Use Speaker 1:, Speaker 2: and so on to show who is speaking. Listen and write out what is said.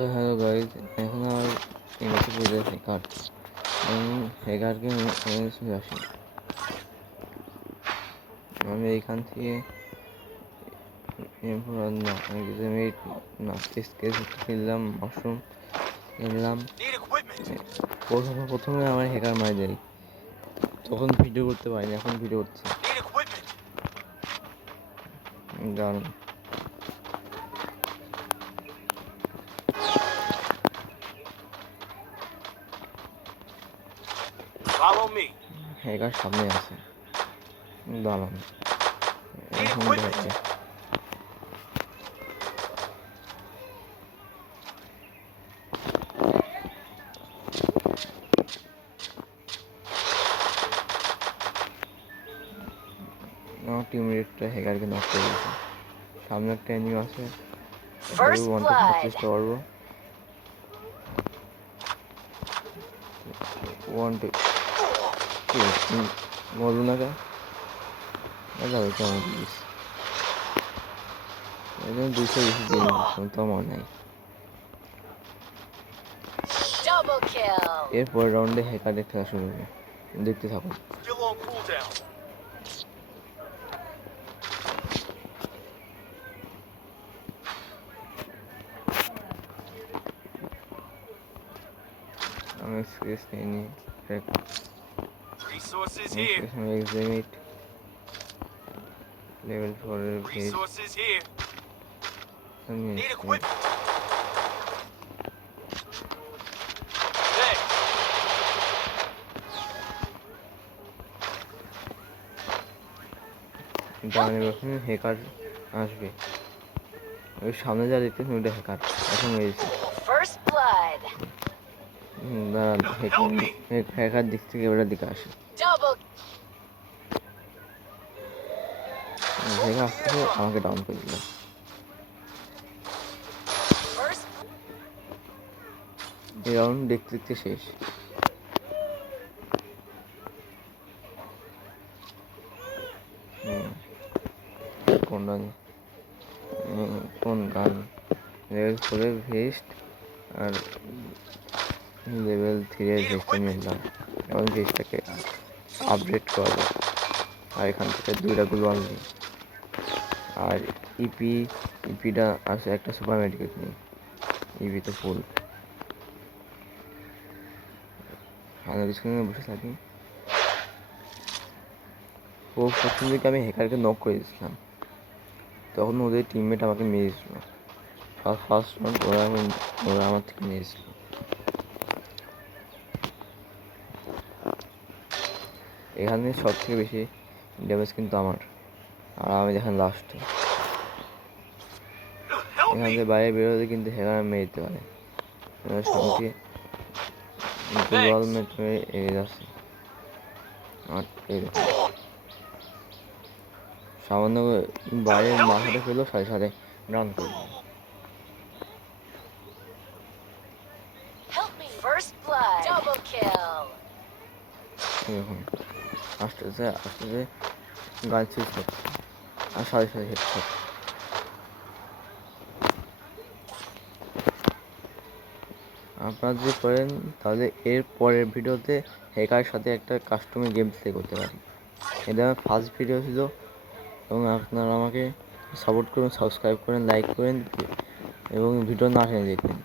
Speaker 1: তো hello guys এখন আর ইংরেজি বুঝে হ্যাকার হ্যাকারকে চলে আসি। আমি এইখান থেকে না এক্সামিট না স্কেচ কিনলাম মাশরুম
Speaker 2: equipment.
Speaker 1: প্রথমে প্রথমে আমার হ্যাকার মারি দেয় তখন ভিডিও করতে পারিনি এখন ভিডিও করছি. দারুণ।
Speaker 2: Me.
Speaker 1: হ্যাকার সামনে আছে। দাঁড়ান। এখন দেখাচ্ছি আমার টিম রেটটা নক করে দিয়েছে। সামনে একটা এনিমি আছে. চেষ্টা করব। ওয়ান টু বলুন না কে যাবে কেমন প্লিজ এখানে দুশো বেশি দিন তো আমার নাই।
Speaker 3: Double kill.
Speaker 1: এরপর রাউন্ডে হ্যাকারের খেলা শুরু হবে। দেখতে থাকুন. আমি স্কেচ নিয়ে নিই
Speaker 2: Resources here.
Speaker 1: এক্সামিট লেভেল ফোরের
Speaker 2: Resources here. Need equipment. Thanks.
Speaker 1: দাঁড়ানো হ্যাকার আসবে ওই সামনে যা দেখতেছেন ওইটা হ্যাকার এখন মেরেছে
Speaker 3: First blood.
Speaker 1: হুম, দাঁড়ান হ্যাকার দিক থেকে ওটার দিকে আসে আমাকে ডাউন করে দিল। এই রাউন্ড দেখতে দেখতে শেষ কোন গান কোন গান লেভেল ফোরের ভেস্ট আর লেভেল থ্রির ভেস্টটা নিলাম এবং ভেস্টটাকে আপডেট করব আর এখান থেকে দুইটা গুলো আনলি আর ইপি ইপিটা আছে একটা সুপার মেডিকেট নিই ইপি তো ফুল বসে থাকি। ও প্রথম দিকে আমি হ্যাকারকে নক করে দিয়েছিলাম। তখন ওদের টিমমেট আমাকে মেরেছিল। ফার্স্ট রাউন্ড ওরা আমি- ওরা আমার থেকে মেরেছিল। এখানে সব থেকে বেশি ড্যামেজ কিন্তু আমার। আর আমি দেখেন লাস্ট এখান. থেকে বাইরে বেরোতে কিন্তু হ্যাকার মেরে দিতে পারে সবকে মেট মেরে এগিয়ে যাচ্ছে আর দেখুন সামান্য বাইরে মাথাটা ফেলো সাথে সাথে রান করে দিল।
Speaker 3: Help me. First blood. Double kill.
Speaker 1: এই দেখুন আস্তে আস্তে আস্তে আস্তে গান শেষ হচ্ছে আর সাথে সাথে হেডশট আপনারা যদি করেন, তাহলে এর পরের ভিডিওতে হ্যাকার সাথে একটা কাস্টমার গেম প্লে করতে পারি এটা আমার ফার্স্ট ভিডিও ছিল, এবং আপনারা আমাকে সাপোর্ট করুন সাবস্ক্রাইব করেন লাইক করেন, এবং ভিডিও না টেনে দেখবেন।